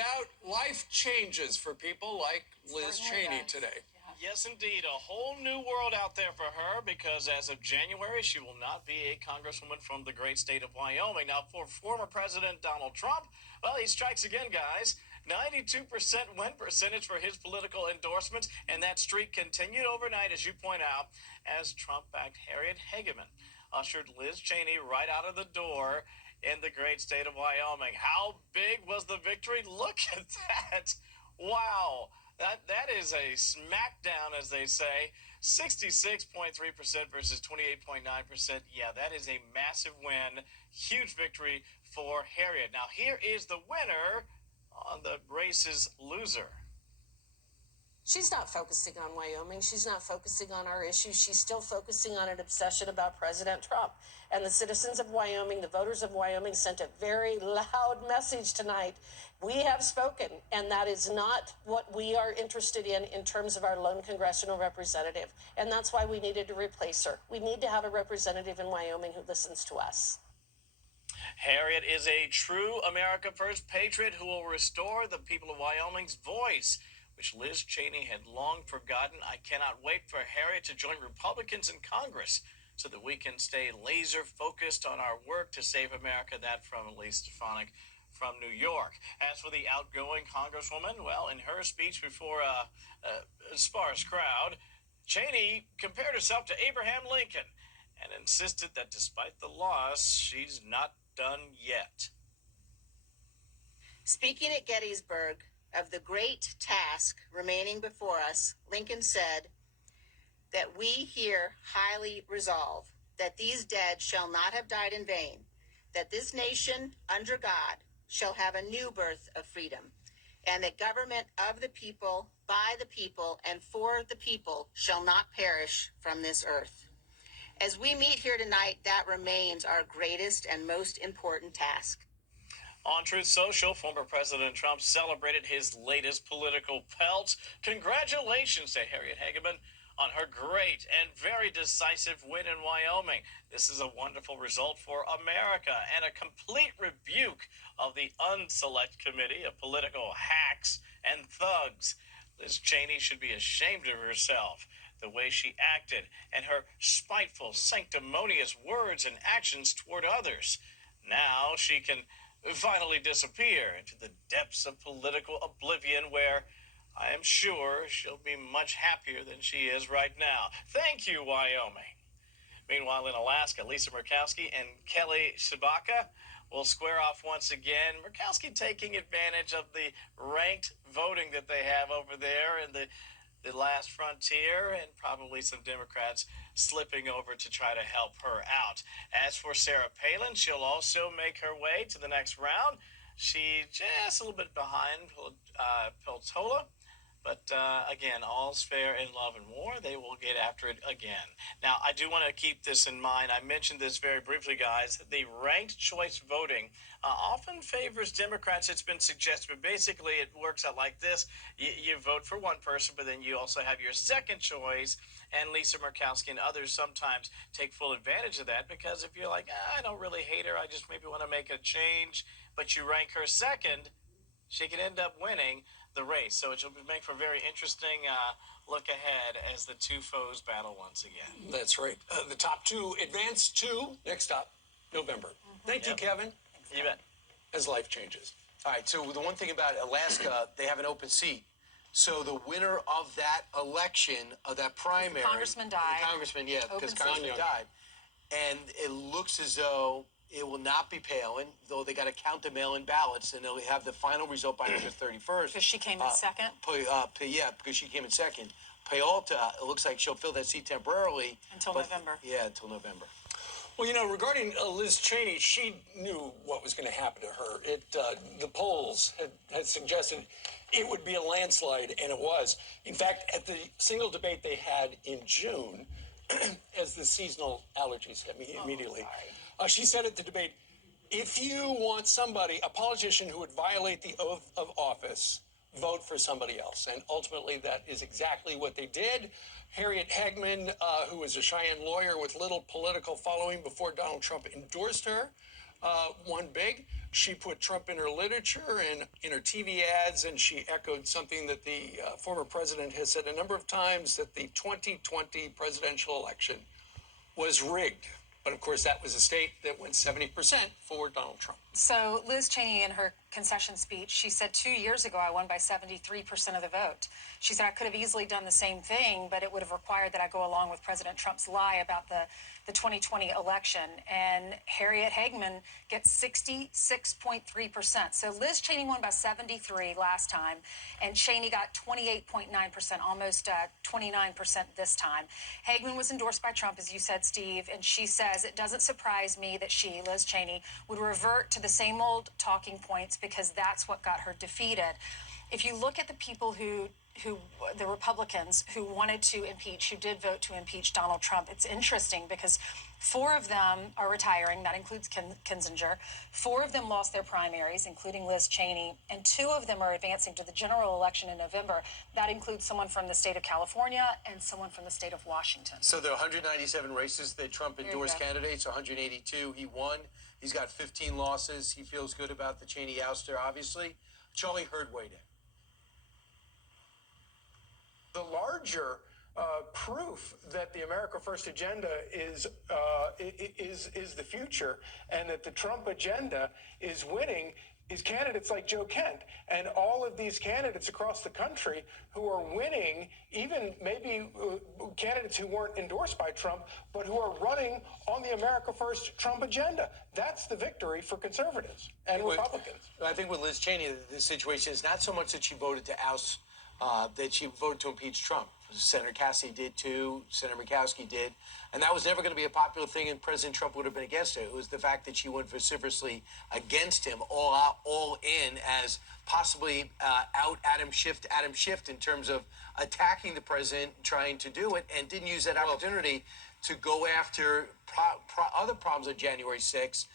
doubt, life changes for people like Liz Cheney today. Yes, indeed. A whole new world out there for her because as of January, she will not be a congresswoman from the great state of Wyoming. Now, for former President Donald Trump, well, he strikes again, guys. 92% win percentage for his political endorsements, and that streak continued overnight, as you point out, as Trump-backed Harriet Hageman ushered Liz Cheney right out of the door in the great state of Wyoming. How big was the victory? Look at that. Wow. That is a smackdown, as they say. 66.3% versus 28.9%. Yeah, that is a massive win. Huge victory for Harriet. Now, here is the winner on the race's loser. She's not focusing on Wyoming. She's not focusing on our issues. She's still focusing on an obsession about President Trump. And the citizens of Wyoming, the voters of Wyoming, sent a very loud message tonight. We have spoken, and that is not what we are interested in terms of our lone congressional representative. And that's why we needed to replace her. We need to have a representative in Wyoming who listens to us. Harriet is a true America First patriot who will restore the people of Wyoming's voice, which Liz Cheney had long forgotten. I cannot wait for Harriet to join Republicans in Congress so that we can stay laser focused on our work to save America. That from Elise Stefanik from New York. As for the outgoing Congresswoman, well, in her speech before a sparse crowd, Cheney compared herself to Abraham Lincoln and insisted that despite the loss, she's not done yet. Speaking at Gettysburg of the great task remaining before us, Lincoln said that we here highly resolve that these dead shall not have died in vain, that this nation under God shall have a new birth of freedom, and that government of the people, by the people, and for the people shall not perish from this earth. As we meet here tonight, that remains our greatest and most important task. On Truth Social, former President Trump celebrated his latest political pelt. Congratulations to Harriet Hageman on her great and very decisive win in Wyoming. This is a wonderful result for America and a complete rebuke of the Unselect Committee of political hacks and thugs. Liz Cheney should be ashamed of herself, the way she acted, and her spiteful, sanctimonious words and actions toward others. Now she can finally disappear into the depths of political oblivion where I am sure she'll be much happier than she is right now. Thank you, Wyoming. Meanwhile, in Alaska, Lisa Murkowski and Kelly Tshibaka will square off once again. Murkowski taking advantage of the ranked voting that they have over there in the last frontier, and probably some Democrats slipping over to try to help her out. As for Sarah Palin, she'll also make her way to the next round. She's just a little bit behind Peltola. But again, all's fair in love and war. They will get after it again. Now, I do want to keep this in mind. I mentioned this very briefly, guys. The ranked choice voting often favors Democrats. It's been suggested, but basically it works out like this. You vote for one person, but then you also have your second choice. And Lisa Murkowski and others sometimes take full advantage of that because if you're like, I don't really hate her, I just maybe want to make a change, but you rank her second, she can end up winning the race. So it will make for a very interesting look ahead as the two foes battle once again. That's right. The top two advance to next stop, November. Thank you, Kevin. You bet. As life changes. All right, so the one thing about Alaska, they have an open seat. So the winner of that election, of that primary... The congressman died. The congressman, yeah, because Open congressman died. And it looks as though it will not be Palin, though they got to count the mail-in ballots, and they'll have the final result by August 31st. Because she came in second? Yeah, because she came in second. Payalta, it looks like she'll fill that seat temporarily. Until November. Yeah, until November. Well, you know, regarding Liz Cheney, she knew what was going to happen to her. The polls had suggested it would be a landslide, and it was. In fact, at the single debate they had in June, as the seasonal allergies hit me immediately, she said at the debate, if you want somebody, a politician who would violate the oath of office, vote for somebody else. And ultimately, that is exactly what they did. Harriet Hageman, who was a Cheyenne lawyer with little political following before Donald Trump endorsed her, won big. She put Trump in her literature and in her TV ads, and she echoed something that the former president has said a number of times, that the 2020 presidential election was rigged. But of course, that was a state that went 70% for Donald Trump. So Liz Cheney, in her concession speech, she said 2 years ago I won by 73% of the vote. She said I could have easily done the same thing, but it would have required that I go along with President Trump's lie about the 2020 election. And Harriet Hagman gets 66.3%. So Liz Cheney won by 73 last time, and Cheney got 28.9%, almost 29% this time. Hagman was endorsed by Trump, as you said, Steve, and she says it doesn't surprise me that she, Liz Cheney, would revert to the same old talking points because that's what got her defeated. If you look at the people who the Republicans who wanted to impeach, who did vote to impeach Donald Trump, it's interesting because 4 of them are retiring. That includes Kinzinger. 4 of them lost their primaries, including Liz Cheney, and 2 of them are advancing to the general election in November. That includes someone from the state of California and someone from the state of Washington. So there are 197 races that Trump endorsed candidates, 182. He won. He's got 15 losses. He feels good about the Cheney ouster, obviously. Charlie Hurd weighed in. The larger proof that the America First agenda is the future, and that the Trump agenda is winning, is candidates like Joe Kent and all of these candidates across the country who are winning, even maybe candidates who weren't endorsed by Trump, but who are running on the America First Trump agenda. That's the victory for conservatives and Republicans. I think with Liz Cheney, the situation is not so much that she voted to oust, that she voted to impeach Trump. Senator Cassidy did too, Senator Murkowski did, and that was never going to be a popular thing, and President Trump would have been against it. It was the fact that she went vociferously against him, all out, all in, as possibly out Adam Schiff in terms of attacking the president, trying to do it, and didn't use that opportunity to go after other problems on January 6th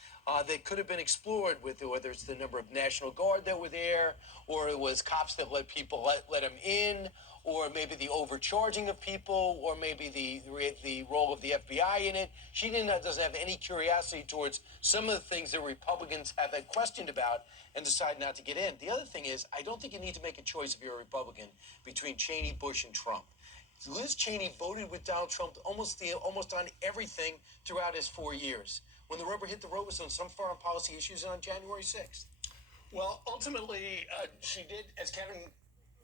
that could have been explored, with whether it's the number of National Guard that were there, or it was cops that let people let them in, or maybe the overcharging of people, or maybe the role of the FBI in it. She doesn't have any curiosity towards some of the things that Republicans have had questioned about and decide not to get in. The other thing is, I don't think you need to make a choice if you're a Republican between Cheney, Bush, and Trump. Liz Cheney voted with Donald Trump almost on everything throughout his 4 years. When the rubber hit the road was on some foreign policy issues on January 6th. Well, ultimately, she did, as Kevin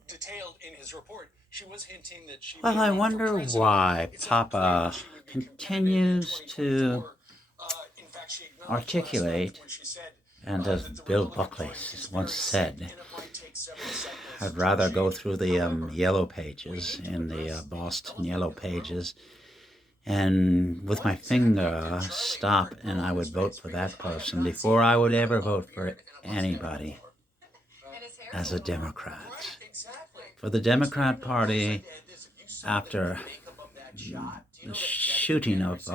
detailed in his report, she was hinting that she Well, I wonder why Papa continues to articulate, and as Bill Buckley once said, I'd rather go through the yellow pages, in the Boston yellow pages, and with my finger stop, and I would vote for that person before I would ever vote for anybody as a Democrat. For the Democrat Party, after the shooting of,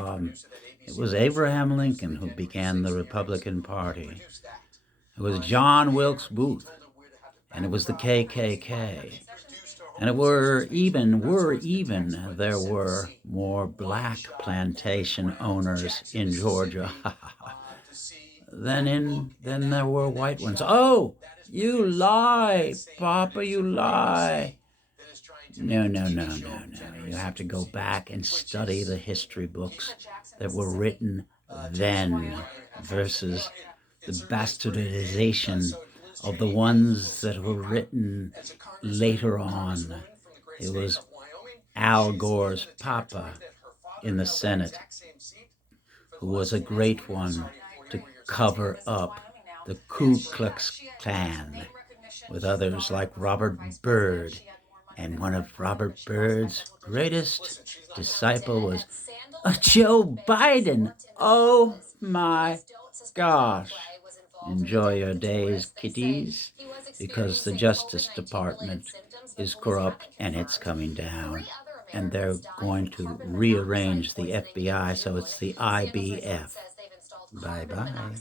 it was Abraham Lincoln who began the Republican Party. It was John Wilkes Booth, and it was the KKK. And there were more black plantation owners in Georgia than there were white ones. Oh, you lie, Papa, you lie. No. You have to go back and study the history books that were written then versus the bastardization of the ones that were written later on. It was Al Gore's papa in the Senate, who was a great one to cover up the Ku Klux Klan, with others like Robert Byrd. And one of Robert Byrd's greatest disciple was Joe Biden. Oh my gosh. Enjoy your days, kiddies, because the Justice Department is corrupt and it's coming down. And they're going to rearrange the FBI so it's the IBF. Bye-bye.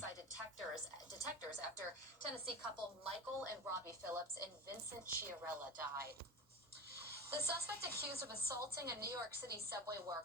Detectors after Tennessee couple Michael and Robbie Phillips and Vincent Chiarella died. The suspect accused of assaulting a New York City subway worker